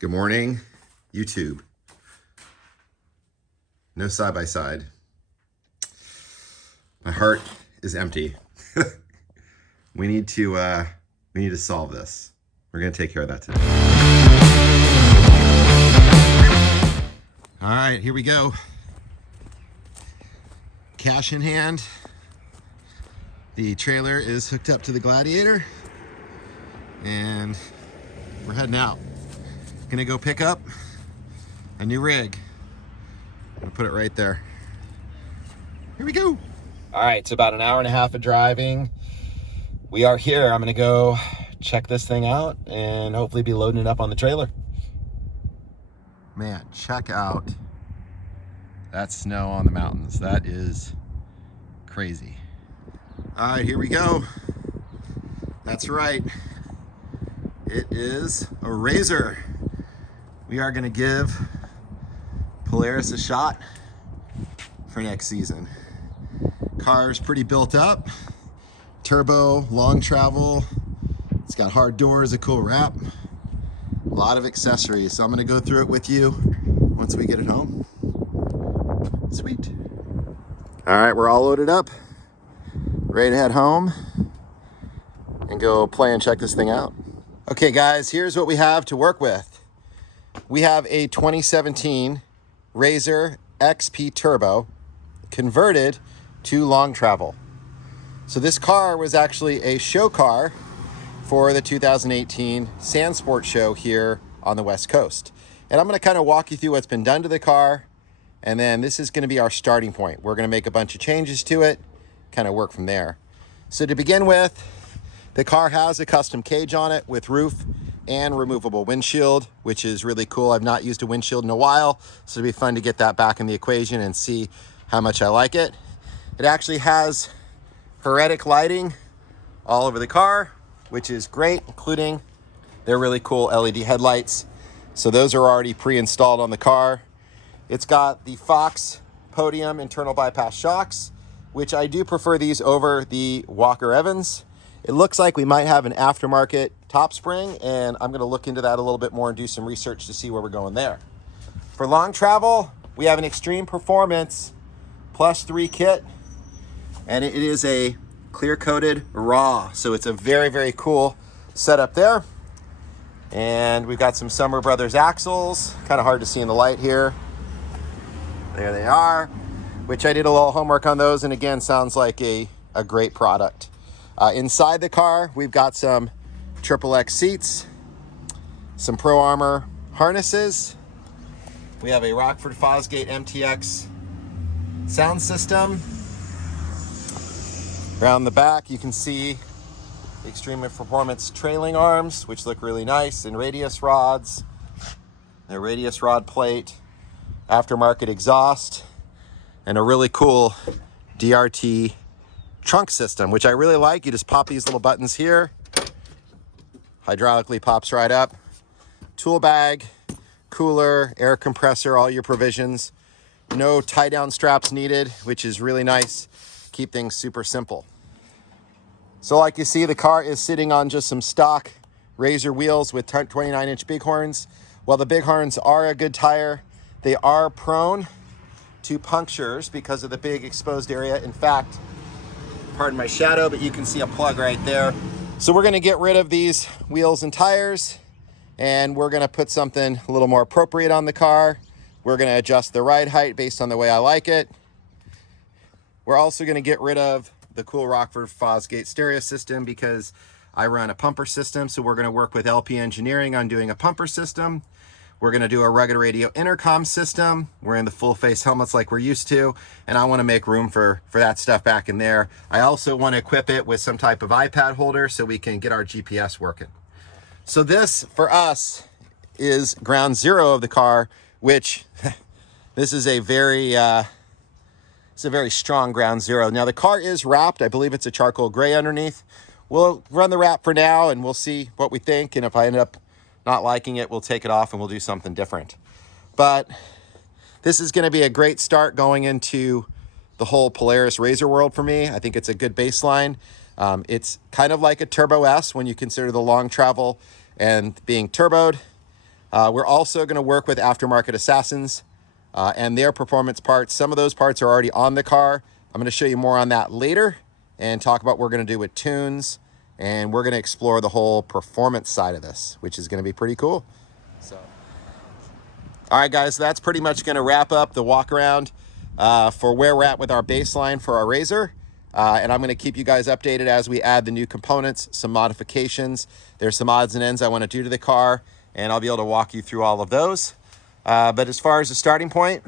Good morning, YouTube. No side-by-side. My heart is empty. We need to solve this. We're gonna take care of that today. All right, here we go. Cash in hand. The trailer is hooked up to the Gladiator, and we're heading out. Gonna go pick up a new rig. I'm gonna put it right there. Here we go. All right, it's about an hour and a half of driving. We are here. I'm gonna go check this thing out and hopefully be loading it up on the trailer. Man, check out that snow on the mountains. That is crazy. All right, here we go. That's right. It is a RZR. We are gonna give Polaris a shot for next season. Car's pretty built up. Turbo, long travel. It's got hard doors, a cool wrap. A lot of accessories. So I'm gonna go through it with you once we get it home. Sweet. All right, we're all loaded up. Ready to head home and go play and check this thing out. Okay guys, here's what we have to work with. We have a 2017 RZR XP Turbo converted to long travel. So this car was actually a show car for the 2018 Sand Sport show here on the West Coast. And I'm gonna kind of walk you through what's been done to the car, and then this is gonna be our starting point. We're gonna make a bunch of changes to it, kind of work from there. So to begin with, the car has a custom cage on it with roof and removable windshield, which is really cool. I've not used a windshield in a while, so it'll be fun to get that back in the equation and see how much I like it. It actually has heretic lighting all over the car, which is great, including their really cool LED headlights. So those are already pre-installed on the car. It's got the Fox Podium internal bypass shocks, which I do prefer these over the Walker Evans. It looks like we might have an aftermarket top spring, and I'm gonna look into that a little bit more and do some research to see where we're going there. For long travel, we have an Extreme Performance +3 kit, and it is a clear-coated raw. So it's a very, very cool setup there. And we've got some Summer Brothers axles, kind of hard to see in the light here. There they are, which I did a little homework on those, and again, sounds like a great product. Inside the car, we've got some XXX seats, some Pro Armor harnesses. We have a Rockford Fosgate MTX sound system. Around the back, you can see the Extreme Performance trailing arms, which look really nice, and radius rods, a radius rod plate, aftermarket exhaust, and a really cool DRT trunk system, which I really like. You just pop these little buttons here, hydraulically pops right up. Tool bag, cooler, air compressor, all your provisions. No tie down straps needed, which is really nice. Keep things super simple. So like you see, the car is sitting on just some stock RZR wheels with 29-inch bighorns. While the bighorns are a good tire, they are prone to punctures because of the big exposed area. In fact, pardon my shadow, but you can see a plug right there. So we're gonna get rid of these wheels and tires, and we're gonna put something a little more appropriate on the car. We're gonna adjust the ride height based on the way I like it. We're also gonna get rid of the cool Rockford Fosgate stereo system because I run a pumper system, so we're gonna work with LP Engineering on doing a pumper system. We're gonna do a rugged radio intercom system. We're in the full face helmets like we're used to, and I wanna make room for that stuff back in there. I also wanna equip it with some type of iPad holder so we can get our GPS working. So this, for us, is ground zero of the car, which this is a very strong ground zero. Now the car is wrapped. I believe it's a charcoal gray underneath. We'll run the wrap for now and we'll see what we think. And if I end up not liking it, we'll take it off and we'll do something different. But this is gonna be a great start going into the whole Polaris RZR world for me. I think it's a good baseline. It's kind of like a Turbo S when you consider the long travel and being turboed. We're also going to work with Aftermarket Assassins and their performance parts. Some of those parts are already on the car. I'm going to show you more on that later and talk about what we're going to do with tunes. And we're going to explore the whole performance side of this, which is going to be pretty cool. So, all right, guys, that's pretty much going to wrap up the walk around for where we're at with our baseline for our RZR. And I'm going to keep you guys updated as we add the new components, some modifications. There's some odds and ends I want to do to the car, and I'll be able to walk you through all of those. But as far as the starting point,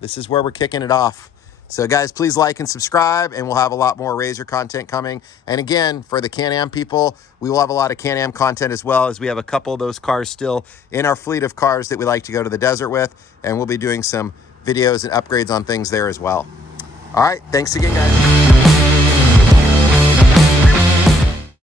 this is where we're kicking it off. So guys, please like and subscribe, and we'll have a lot more RZR content coming. And again, for the CanAm people, we will have a lot of CanAm content as well, as we have a couple of those cars still in our fleet of cars that we like to go to the desert with, and we'll be doing some videos and upgrades on things there as well. All right, thanks again, guys.